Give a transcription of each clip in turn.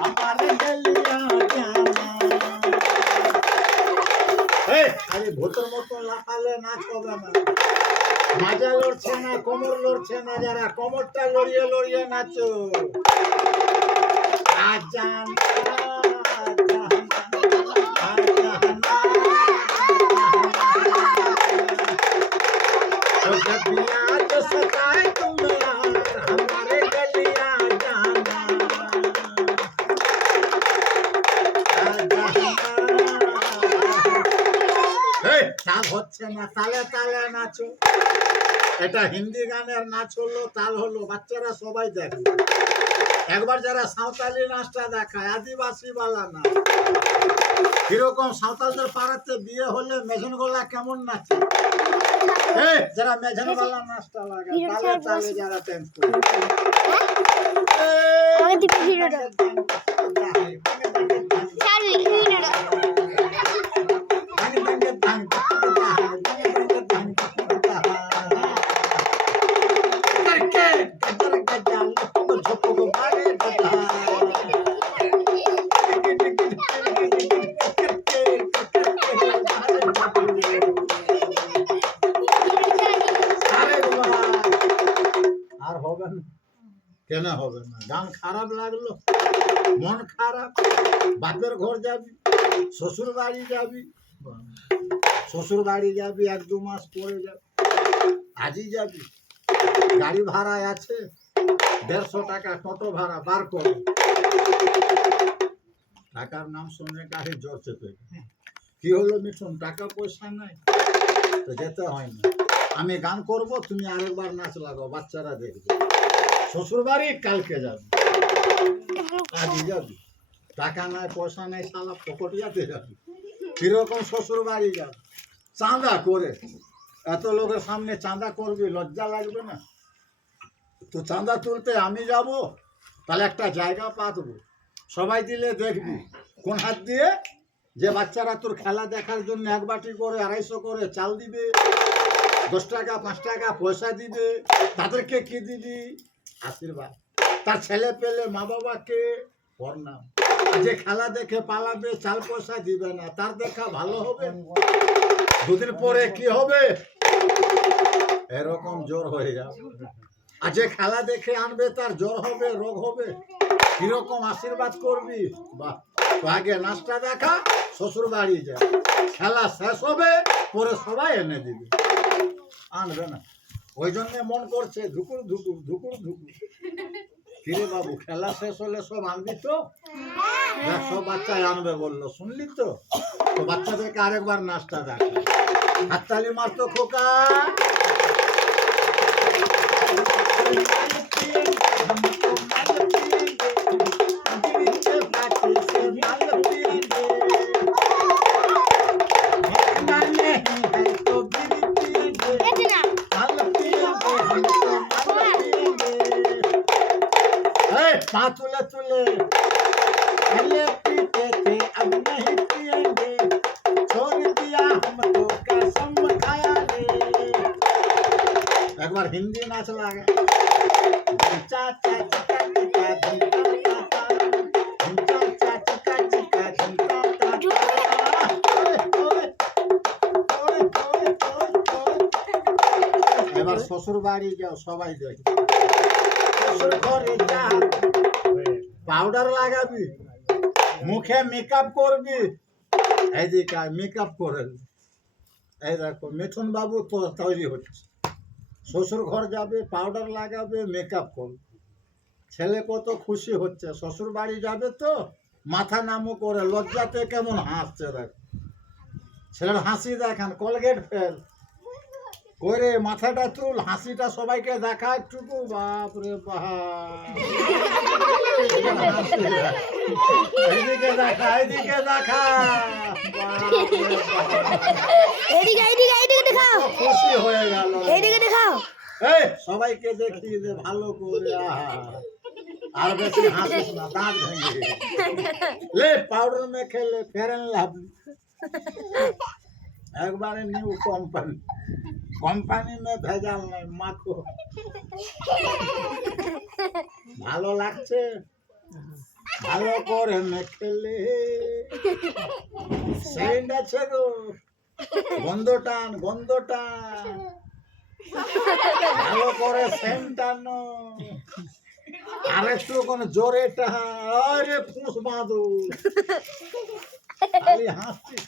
हमारे गलिया जाना আরে ভূতের মতো লাফালে নাচ হবে না মাজা লড়ছে না কোমর লড়ছে না যারা কোমরটা লড়িয়ে লড়িয়ে নাচো আজান তাল হচ্ছে না তালে তালে নাচো এটা হিন্দি গানের নাচ হলো তাল হলো বাচ্চারা সবাই দেখে একবার যারা সাঁওতালি নাচটা দেখায় আদিবাসী বালা না কিরকম সাঁওতালদের পাড়াতে বিয়ে হলে মেঝন গোলা কেমন নাচে যারা মেঝন গোলা নাচটা লাগে তালে তালে যারা টেন্স করে কেন হবে না গান খারাপ লাগলো মন খারাপ বাপের ঘর যাবি শ্বশুর বাড়ি যাবি এক দু মাস পরে যাবি আজই যাবি গাড়ি ভাড়ায় আছে 150 টাকা টোটো ভাড়া বার করে টাকার নাম শুনে কাছে জ্বর চেপে কি হলো মিঠুন টাকা পয়সা নাই তো যেতে হয় না আমি গান করব তুমি আরেকবার নাচ লাগাও বাচ্চারা দেখবে শ্বশুর বাড়ি কালকে যাবে আজই যাবি টাকা নাই পয়সা নাই শালা পকটিয়াতে যাবি কিরকম শ্বশুর বাড়ি যাবে চাঁদা করে এত লোকের সামনে চাঁদা করবি লজ্জা লাগবে না তো চাঁদা তুলতে আমি যাব তাহলে একটা জায়গা পাতবো সবাই দিলে দেখবি কোন হাত দিয়ে যে বাচ্চারা তোর খেলা দেখার জন্য 1 বাটি করে 250 করে চাল দিবে 10 টাকা 5 টাকা পয়সা দিবে তাদেরকে কি দিবি আশীর্বাদ তার ছেলে পেলে মা বাবাকে প্রণাম যে খেলা দেখে পালাবে চাল পয়সা দিবে না তার দেখা ভালো হবে দুদিন পরে কি হবে এরকম জ্বর হয়ে যাবে আর যে খেলা দেখে আনবে তার জ্বর হবে রোগ হবে কিরকম আশীর্বাদ করবি বাহ আগে নাচটা দেখা শ্বশুর বাড়ি যা খেলা শেষ হবে পরে সবাই এনে দিবে আনবে না ওই জন্য মন করছে ধুকুর ধুকুর ধুকুর ধুকুর কিরে বাবু খেলা শেষ হলে সব আনবি তো সব বাচ্চাই আনবে বললো শুনলি তো বাচ্চাদেরকে আরেকবার নাচটা দেখ হাততালি মারতো খোকা पा तुले तुले पहले पीते थे अब नहीं पिएंगे छोड़ दिया हमको कसम खाया रे एक बार हिंदी नाच लागे चा चा चिका चिका झुमका चा चा चिका चिका झुमका এবার শ্বশুর বাড়ি যাও সবাই দেখে শ্বশুর ঘরে যা পাউডার লাগাবি মুখে মেকআপ করবি এইদিকে মেকআপ করে এই দেখো মিঠুন বাবু তো তৈরি হচ্ছে শ্বশুর ঘর যাবে পাউডার লাগাবে মেকআপ করবে ছেলে কত খুশি হচ্ছে শ্বশুর বাড়ি যাবে তো মাথা নামো করে লজ্জাতে কেমন হাসছে দেখ ছেলের হাসি দেখান কলগেট ফেল করে মাথাটা তুল হাসিটা সবাইকে দেখা একটুকু বাপরে বাপ এইদিকে দেখা এইদিকে দেখা খুশি হয়ে গেল এইদিকে দেখাও এই সবাইকে দেখি যে ভালো করে আর বেশি হাসিস না দাঁত ভেঙে ले पाउडर में खेले फेयर एंड लवली একবারে নিউ কোম্পানি কোম্পানি में ভেজাল নাই মাখো ভালো লাগছে ভালো করে মেখেলে সেন্ট আছে গো, গন্ধ টান ভালো করে সেন্ট টানো, আর একটু কোনো জোরে টান, আরে ফুস বাঁধু,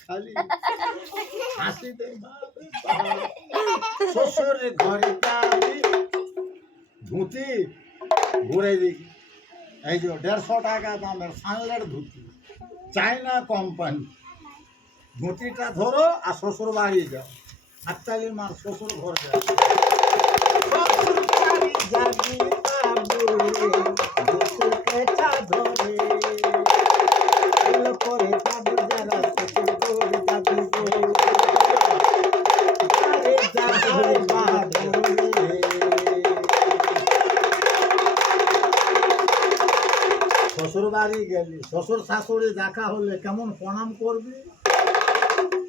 খালি হাসিতে শ্বশুরের ঘরে যাবি, ধুতি ঘুরে দিবি, এই যে 150 টাকা দামের সানলের ধুতি, চাইনা কোম্পানি, ধুতিটা ধরো আর শ্বশুর বাড়ি যাও, হাততালি মার, শ্বশুর ঘর যাও, শ্বশুর বাড়ি যাবি বাবু, শ্বশুরকে চাদরে, এলো করে যাবি যারা শ্বশুর ঘর যাবি গো, আরে যাবি বাবু রে। শ্বশুর বাড়ি গেলি, শ্বশুর শাশুড়ি দেখা হলে কেমন প্রণাম করবি,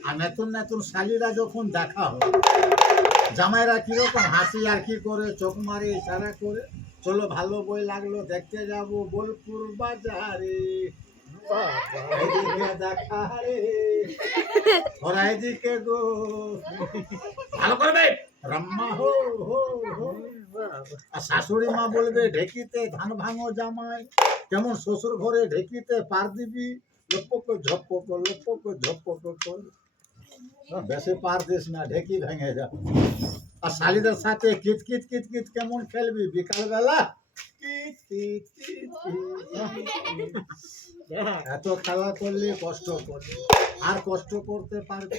আর নতুন শালীরা যখন দেখা হয়, জামাইরা কিরকম হাসি আর কি করে, চোখ মারে, ইশারা করে, চলো ভালো বই লাগলো, দেখতে যাবো বোলপুর বাজারে, এদিকে দেখা রে, ওরা এদিকে গো, ভালো করবে রাম্মা হো হো হো, আর শাশুড়ি মা বলবে ঢেকিতে ধান ভাঙো জামাই, কেমন শ্বশুর ঘরে ঢেকিতে পার দিবি, লপক ঝপক কর, বেশি পার দিস না, ঢেকি ভেঙে যা, আর শালিদের সাথে কিত কেমন খেলবি বিকাল বেলা, এত খেলা করলে কষ্ট করলি, আর কষ্ট করতে পারবে,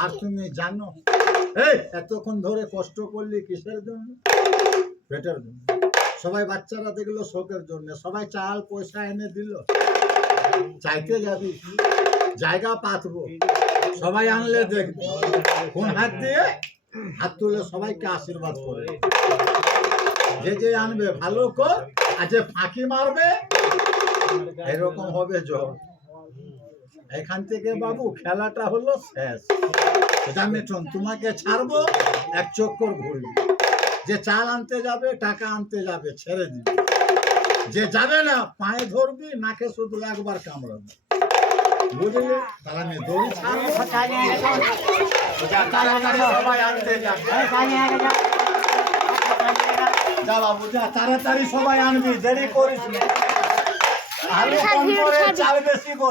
আর তুমি জানো এই এতক্ষণ ধরে কষ্ট করলি কিসের জন্য, পেটের জন্য, সবাই বাচ্চারা দেখলো শোকের জন্য, সবাই চাল পয়সা এনে দিল, চাইতে যাবি জায়গা পাতবো, সবাই আনলে দেখবি, কোন হাত দিয়ে হাত তুলে সবাইকে আশীর্বাদ করে, যে আনবে ভালো কর, আর যে ফাঁকি মারবে এরকম হবে জব, এখান থেকে বাবু খেলাটা হলো শেষ, মিঠুন তোমাকে ছাড়বো, এক চক্কর ঘুরবি, যে চাল আনতে যাবে টাকা আনতে যাবে ছেড়ে দিবি, যে যাবে না পায়ে ধরবি, নাকে শুধু একবার কামড়াবে, বুঝলি, তাহলে আমি দড়ি ছাড়বো, সবাই আনতে যাবে, যা বাবু যা, তাড়াতাড়ি সবাই আনবি, দেরি করিস না, আলু কম করে চাল বেশি করে।